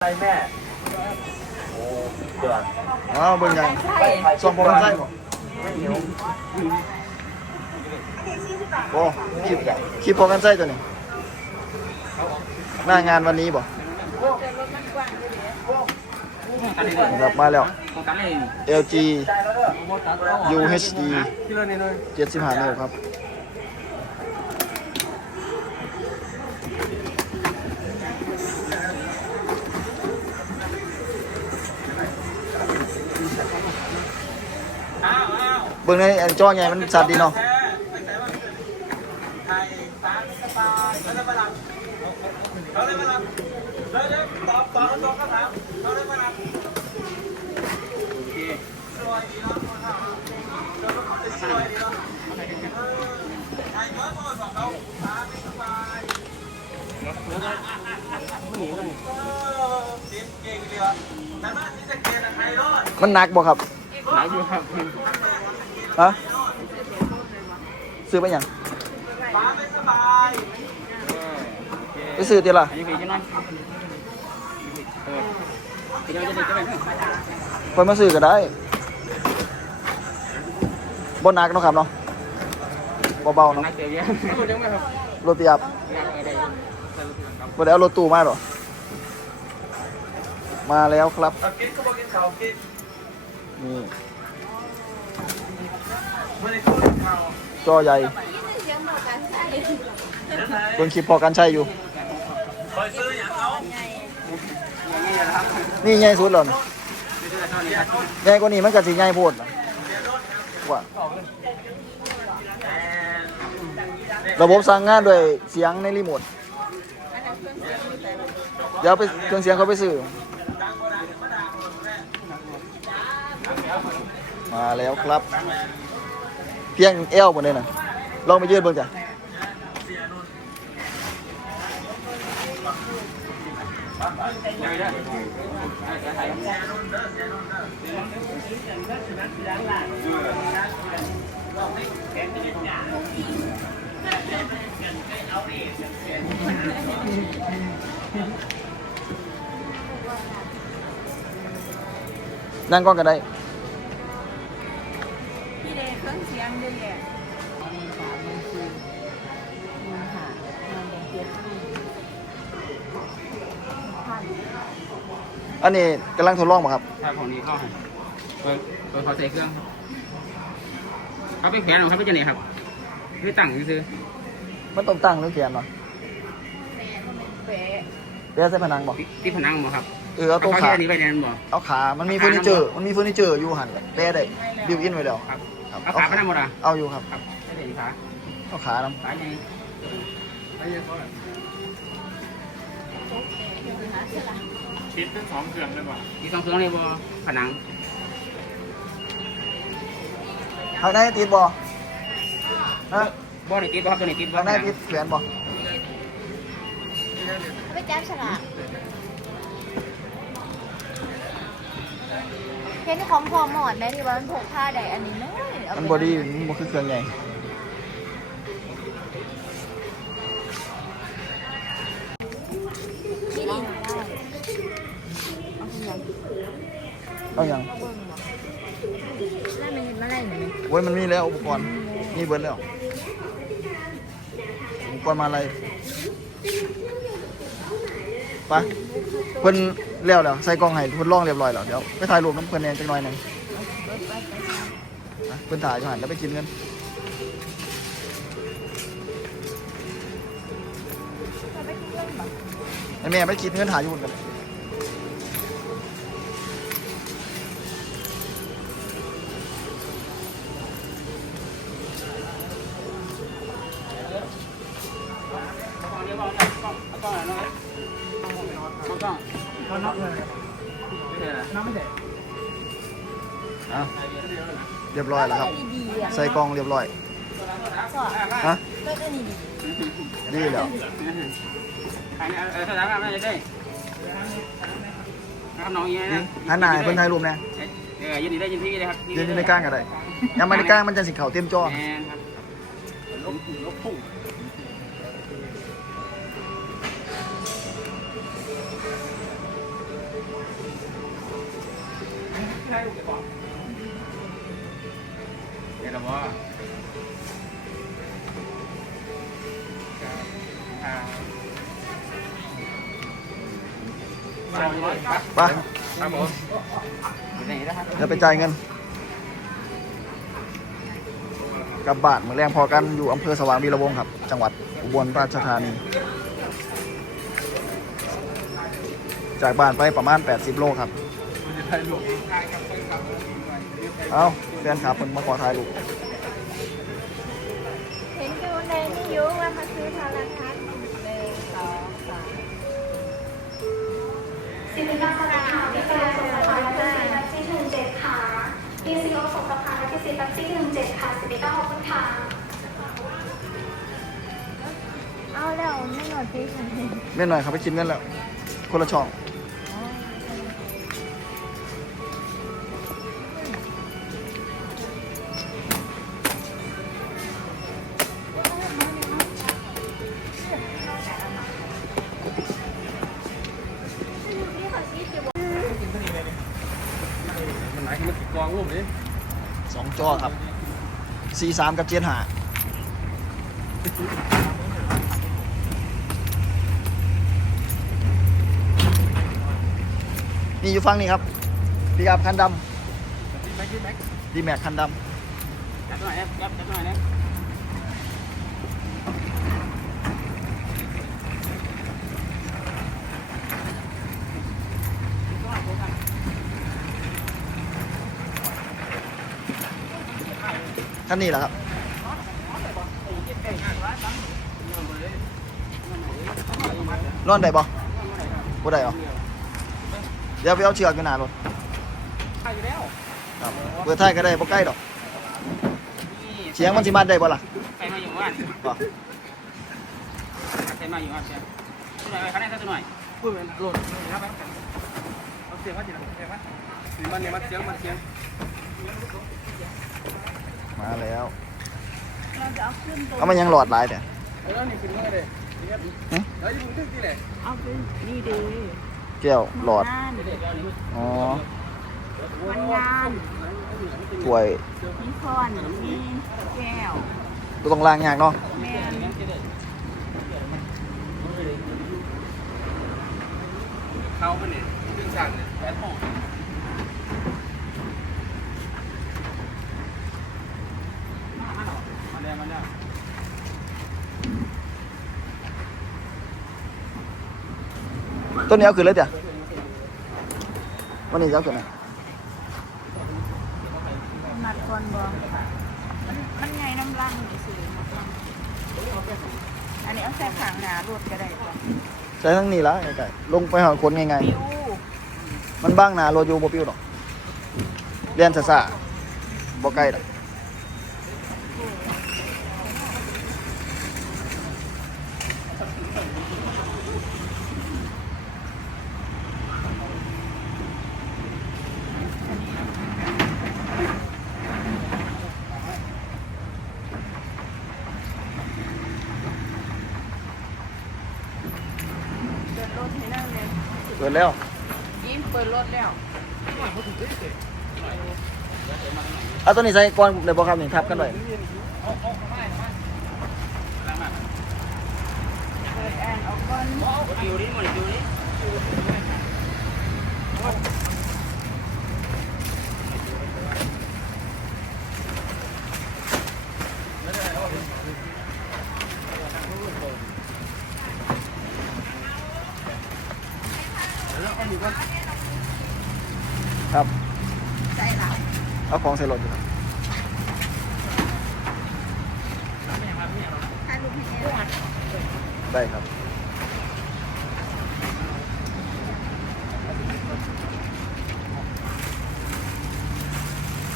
อะไรแม่ โอ้เดือดอ้าวเบิ่งยังสองพอกันไส้บ่ไม่หิวโอ้คลิปคลิปพอกันไส้ตัวนี้หน้างานวันนี้บ่ครับมาแล้ว LG UHD 75นิ้วครับ บิ่งในอันจอใหญ่มันสัตว์ดีเนาะมันหนักบ่ครับ หนาวอยู่ครับ ฮะซื้อไปยังไปซื้อติล่ะไงเดี๋ยวจะเด็กจะไปมาซื้อก็ได้บ่หนักเนาะครับเนาะเบาๆเนาะนักเตะเยอะพูดยังไงครับรถเตียบบ่ได้เอารถตู้มาหรอมาแล้วครับเอากิน จอใหญ่เบิ่งคลิปพอกันใช้อยู่ นี่ใหญ่สุดแล้วนี่ไม่ใช่เท่านี้ครับใหญ่กว่านี้มันก็สิใหญ่โพดว่าระบบสั่งงานด้วยเสียงในรีโมทเดี๋ยวไปเครื่องเสียงเขาไปซื้อ มาแล้วครับ เพียงเอวหมดเลยนะลองไปยืดเบิ่งจ้ะนั่งก้อนกันได้ เดเครื่องเสียงเยอะแยะอันนี้กำลังทดลองป่ะครับ ถ้าของนี้เข้าให้เปิดเปิดขอใส่เครื่องเขาไปแขวนของเขาไปจะไหนครับไม่ตั้งซื้อมันต้องตั้งหรือเขียนเนาะเป๊ะเดี๋ยวใส่ผนังบ่ที่ผนังบ่ครับเออเอาตัวเขาขา แค่นี้ไปแนนบ่ เอาขา มันมีเฟอร์นิเจอร์ มันมีเฟอร์นิเจอร์อยู่หันแปะได้บิวอินไว้แล้ว ครับ ครับเอาขาไปนั่งหมดอะเอาอยู่ครับครับไม่ได้ขาเอาขานํขาใหญ่ไปเยอะเท่าไหร่คิดเป็นสองเครื่องเลยว่ะที่สองเครื่องเลยบ่ผนังข้างในติดบ่ฮะบ่ได้ติดบ่ครับตัวนี้ติดบ่ข้างในติดแขวนบ่ไปจับฉลาก เห็นของพอหมอดไหมที่ว่ามันพกผ้าใดอันนี้น้อยเอาไปมันบอดี้มันบ่คือเครื่องใหญ่ที่นี่ได้เอาเอาหยังทำไงเบิ่งบ่น่ามันเห็นมาอะไรหนูไหมโว้ยมันมีแล้วอุปกรณ์มีเบิดแล้วอุปกรณ์มาอะไรไปะเพิ่น แล้วแล้วใส่กล้องให้ทดลองเรียบร้อยแล้วเดี๋ยวไปถ่ายรูปน้ำเพิ่นแหน่จังหน่อยหนึ่งไปไปไปนะเพิ่นถ่ายจังหันแล้วไปกินกันไอ้แม่ไปคิดเงินถ่ายอยู่หุ่นกันเอา รียบร้อยแล้วครับ ดีๆอะใส่กล่องเรียบร้อยสอดฮะก็อันนี้ดีดีแล้วอันนี้เออถ้าถามว่าไม่ได้ครับน้องยังไงนะหันหน้าให้เพิ่นถ่ายรูปแน่เออยืนนี่ได้ยืนที่เลยครับยืนอยู่ในกลางก็ได้ยังไม่ในกลางมันจะสิเข้าเต็มจอแมนครับลบลบพุ่งได้ลูกเดี๋ยวก่อน เห็นหรอว่าไปครับผมอยู่ไหนนะครับเดี๋ยวไปจ่ายเงินกับบานเมืองแรงพอกันอยู่อำเภอสว่างวีระวงศ์ครับ จังหวัดอุบลราชธานี จากบ้านไปประมาณ 80 โลครับ เอาแฟนคลับมันมาขอถ่ายรูปเห็นดูในนี่อยุว่ามาซื้อโทรทัศน์หนึ่งสองสามสิริราชนะคะมีซีโอสงสภาและพีซีแท็กซี่หนึ่งเจ็ดค่ะมีซีโอสงสภาและพีซีแท็กซี่หนึ่งเจ็ดค่ะสิริราชขอบคุณค่ะเอาแล้วไม่หนวดตีฉันเห็นแม่หน่อยเขาไปชิมกันแล้วคนละช่อง จอครับ43กับเจ็ดหานี่อยู่ฟังนี่ครับพี่กับคันดแม็กซ์แม็กซ์ำดีแม็กคันดจับหน่อยนะจับจับหน่อยนะำคันนี้แหละครับนอนได้ปะบ่ได้เหรอเดี๋ยวไปเอาเชือกอยู่หน้ารถใช่อยู่แล้วครับเปิดท้ายก็ได้บ่ใกล้ดอกเสียงมันสิมาได้บ่ล่ะไปมาอยู่บ้านบ่ไปมาอยู่บ้านเสียตัวหน่อยไปคะแนนตัวหน่อยพูดไปโหลดนะครับเอาเสียงว่าจีนะเสียงว่าสีมันเนี่ยมันเสียงมันเสียง มาแล้วเราจะเอาขึ้นตัวเอามันยังหลอดหลายเนี่ยแล้วนี่ขึ้นมาเลยแล้วอยู่ที่ที่ไหนเอาไปนี่ดีแก้วหลอดงานอ๋อมันงานถ้วยมีคอนมีแก้วบ่ต้องล้างยากเนาะ แมนเข้ามันเนี่ยขึ้นสั่งเนี่ยแปดโมงมาแล้วมาแล้ว ต้นนี้เอาขึ้นเลยจ้ะวันนี้จะเอาขึ้นไหมนัดก่อนบอมันมันไงน้ำลังหรือสิอันนี้เอาแค่ขางหนารวดก็ได้ก่อนใช้ทั้งนี้ละไก่ลงไปหาคนง่ายปิ้วๆมันบ้างหนารถอยู่บ่ปิ้วดอกเรียนซ่าๆบ่ใกล้ดอก เปิดรถให้นั่งเลย เปิ ดแล้วยิ้มเปิดรถแล้วเอาตัวนี้ใส่ก่อนได้บ่ครับนี่ทับกันไว้เปิดแอนเอาก่อน ดิวนี้หมดดิวนี้ ครับใส่หลังเอาของใส่รถอยู่ครับถ่ายรูปให้แอนได้ครับ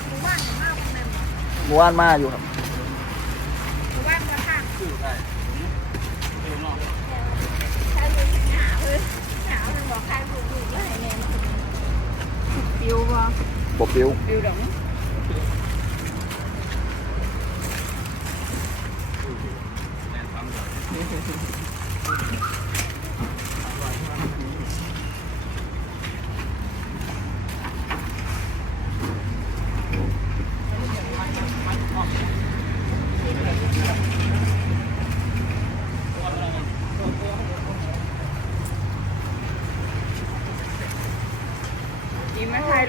หมู่บ้านมากเลยเมื่อวานมาอยู่ครับหมู่บ้านมาทางสื่อได้ดิวนอก ถ่ายรูปหนาวเลยหนาวมันบอกถ่ายรูปดูเลยแอน ปิวบ่บ่ปิ้วปิวดอก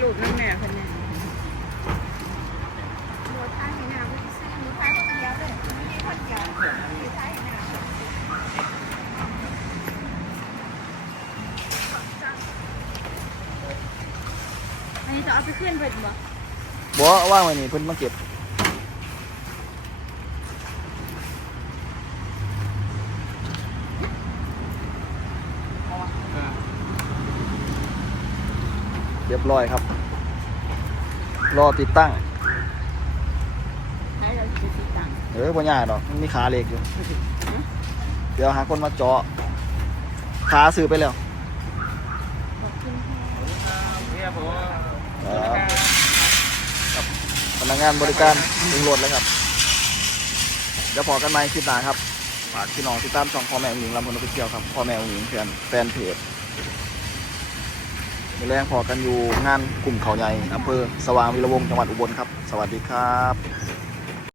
รูปนั่นแม่คนนี้ โดนท้ายให้หน้าไม่ซื้อมีท้ายคนเดียวเลยไม่มีคนเดียวมีท้ายให้หน้าอันนี้จะ เอาไปขึ้นเพิ่นบ่บ่ว่างไว้นี่เพิ่นมาเก็บเรียบร้อยครับ รอติดตั้ง ให้เราจะติดตั้งเออบ่ยากดอกมันมีขาเหล็กอยู่ เดี๋ยวหาคนมาเจาะ ขาซื้อไปแล้วเนี่ยผมเออ ครับพนักงานบริการลุงรถเลยครับเดี๋ยวพอกันไหมคลิปหน้าครับฝากพี่น้องติดตามช่องพ่อแม่หญิงลำพลอภิเชียวครับพ่อแม่หญิงแฟนแฟนเพจมีแรงพอกันอยู่งานกลุ่มเขาใหญ่อำเภอสว่างวิรวงศ์จังหวัดอุบลครับ สวัสดีครับ